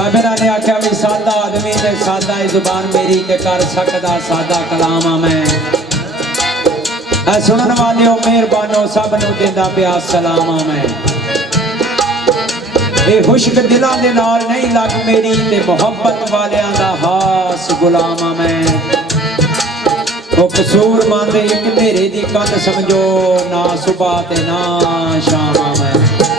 बाबे ने आख्या भी सादा आदमी ते सादा जुबान मेरी ते कर सकदा सादा कलाम आ मैं सुनने वाले हो मेहरबानो सब नूं दिंदा पिया सलाम आ मैं ये खुश्क दिलों दे नाल नहीं लग मेरी ते मुहब्बत वालियां दा हास गुलाम आ मैं वो कसूर मांदे एक मेरे दी कंध समझो ना सुबह ते ना शाम आ मैं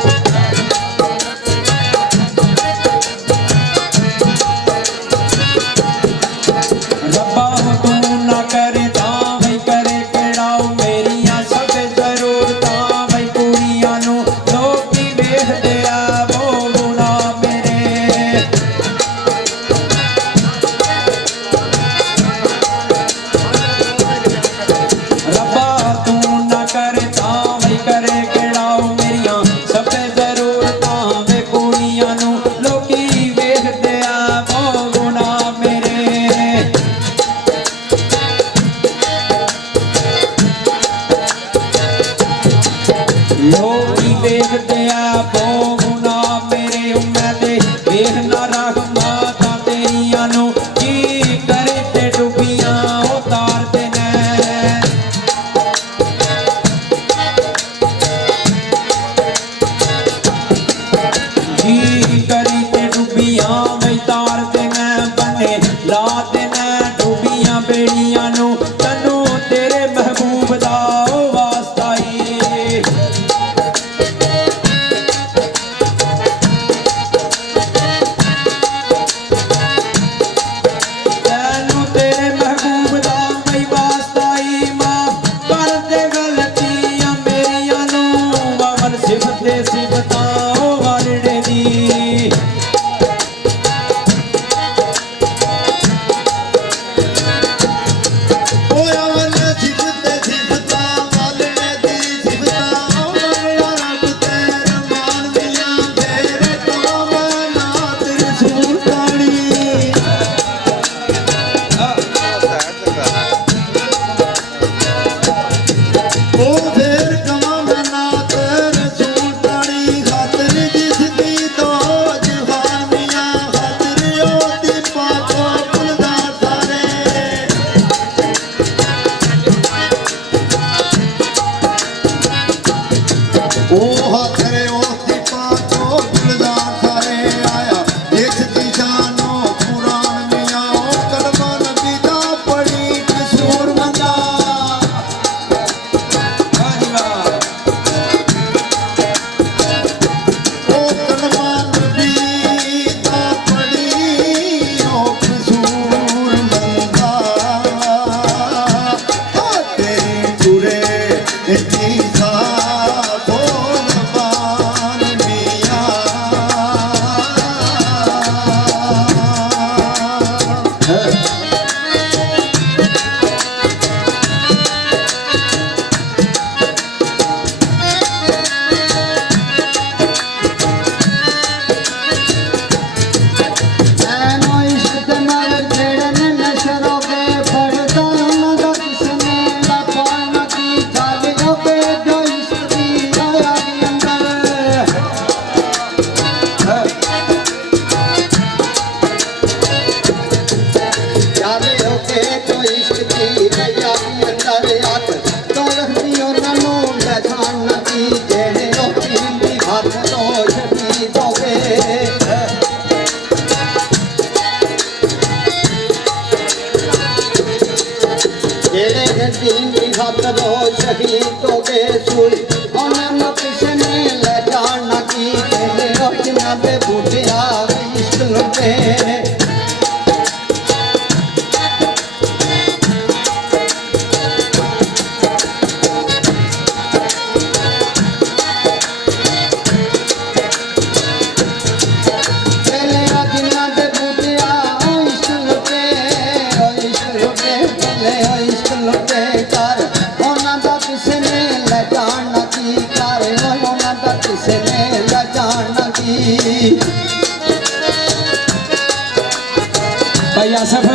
भाई आसफ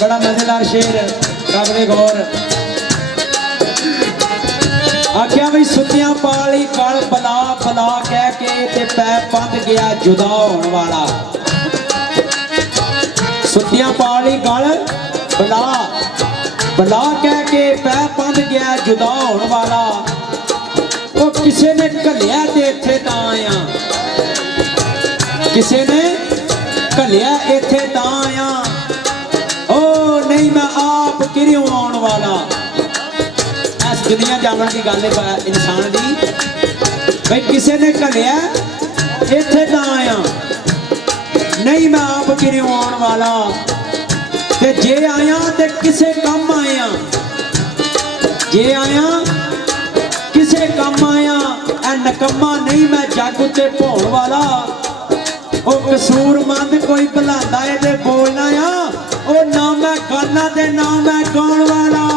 बड़ा मजेदार शेर काबले गौर आख्या भी सुतियां पाली कल बला बला कह के ते पै बंद गया जुदा होने वाला ਵਾਲੀ ਗਲ ਬਲਾ ਬਲਾ ਕਹਿ ਕੇ ਪੈ ਪੰਧ ਗਿਆ ਜੁਦਾ ਹੋਣ ਵਾਲਾ ਉਹ ਕਿਸੇ ਨੇ ਘੱਲਿਆ ਤੇ ਇੱਥੇ ਤਾਂ ਆਇਆ ਕਿਸੇ ਨੇ ਘੱਲਿਆ ਇੱਥੇ ਤਾਂ ਆਇਆ ਉਹ ਨਹੀਂ ਮੈਂ ਆਪ ਕਿਰਿਓ ਆਉਣ ਵਾਲਾ ਇਸ ਦੁਨੀਆ ਜਾਣਨ ਦੀ ਗੱਲ ਹੈ ਇਨਸਾਨ ਦੀ ਬਈ ਕਿਸੇ ਨੇ ਘੱਲਿਆ ਇੱਥੇ ਤਾਂ ਆਇਆ ਨਹੀਂ ਮੈਂ ਆਪ ਕਿਰਿਓ ਆਉਣ ਵਾਲਾ ਤੇ ਜੇ ਆਇਆ ਤੇ ਕਿਸੇ ਕੰਮ ਆਇਆ ਜੇ ਆਇਆ ਕਿਸੇ ਕੰਮ ਆਇਆ ਐ ਨਕਮਾ ਨਹੀਂ ਮੈਂ ਜੱਗ ਉੱਤੇ ਭੋਣ ਵਾਲਾ ਉਹ ਕਸੂਰਮੰਦ ਕੋਈ ਭੁਲਾਉਂਦਾ ਇਹਦੇ ਬੋਲਣਾ ਆ ਉਹ ਨਾ ਮੈਂ ਗਾਣਾ ਤੇ ਨਾ ਮੈਂ ਗਾਉਣ ਵਾਲਾ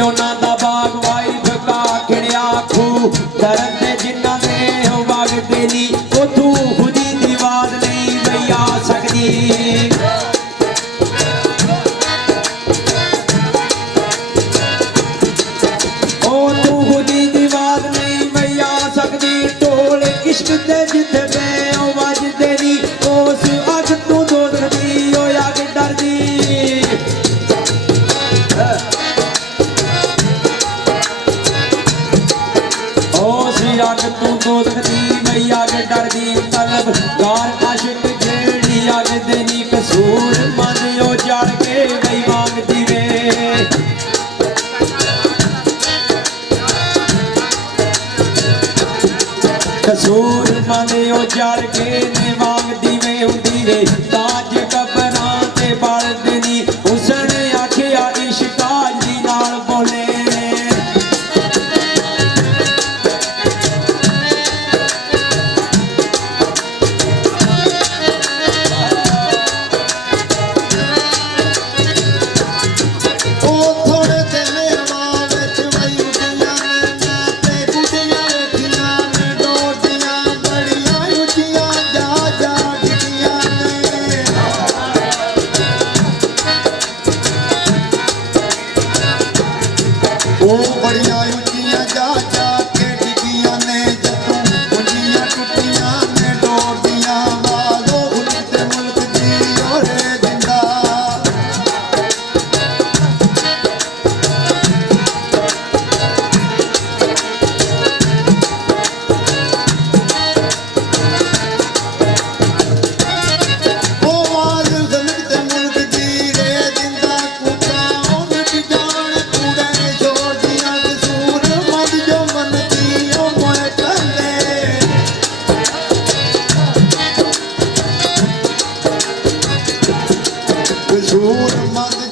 ਉਹਨਾਂ ਦਾ ਬਾਗ ਵਾਈ ਬਕਾ ਖਿੜਿਆ ਖੂ ਦਰਨ ਤੇ ਜਿਨ੍ਹਾਂ ਦੇ ਉਹ ਵਗਦੇ ਨੀ ਉਹ ਤੂੰ ਖੁਦੀ ਦੀ ਆਵਾਜ਼ ਨਹੀਂ ਬਈ ਆ ਸਕਦੀ ਉਹ ਤੂੰ ਖੁਦੀ ਦੀ ਆਵਾਜ਼ ਨਹੀਂ ਬਈ ਆ ਸਕਦੀ ਢੋਲ ਇਸ਼ਕ ਤੇ ਜਿੱਥੇ ਬੇ ਉਹ ਵੱਜਦੇ ਨੀ ਉਸ ਅੱਗ ਤੋਂ ਦੋਦਰਦੀ ਉਹ ਅੱਗ ਡਰਦੀ ਅੱਗ ਤੂੰ ਦੋਜ਼ਖਦੀ ਮਈ ਅੱਗ ਡਰਦੀ ਤਲਬ ਗਾਰ ਆਸ਼ਿਕ ਜਿਹੜੀ ਅੱਗ ਦੇ ਨੀ ਕਸੂਰ ਮਨ ਉਹ ਜਲ ਕੇ ਮਈ ਮੰਗਦੀ ਵੇ ਕਸੂਰ ਮਨ ਉਹ ਜਲ ਕੇ ਨੇ ਮੰਗਦੀ ਵੇ ਹੁੰਦੀ ਵੇ ਤਾਜ ਕਬਰਾਂ ਤੇ ਬਲਦੇ ਨੀ ਹੁਸਨ ਆਖਿਆ ਇਸ਼ਕਾ ਜੀ ਨਾਲ ਬੋਲੇ ਉਹ ਬੜੀਆਂ ਉੱਚੀਆਂ ਜਾ ਜਾ ਕੇ ਡਿੱਗੀਆਂ ਨੇ ਜਦੋਂ ਗੁੰਜੀਆਂ ਟੁੱਟੀਆਂ ਨੇ ਡੋਰਦੀਆਂ ਵਾਲੋ ਖੁਦ ਤੇ ਮੁਲਕ ਦੀ ਓਰੇ ਜਿੰਦਾ ਉਹ ਵਾਲ ਜ਼ਮੀਨ ਤੇ ਮੁਲਕ ਦੀ ਰੇ ਜਿੰਦਾ ਕੁੱਤਾ ਉਹਨ ਦੀ ਜਾਨ ਕੂੜੇ ਛੋੜਦੀਆਂ ਕਸੂਰ ਮਦ ਜੋ ਮੰਨਦੀ ਉਹ ਮੋਏ ਕੱਲੇ ਕਸੂਰ ਮਦ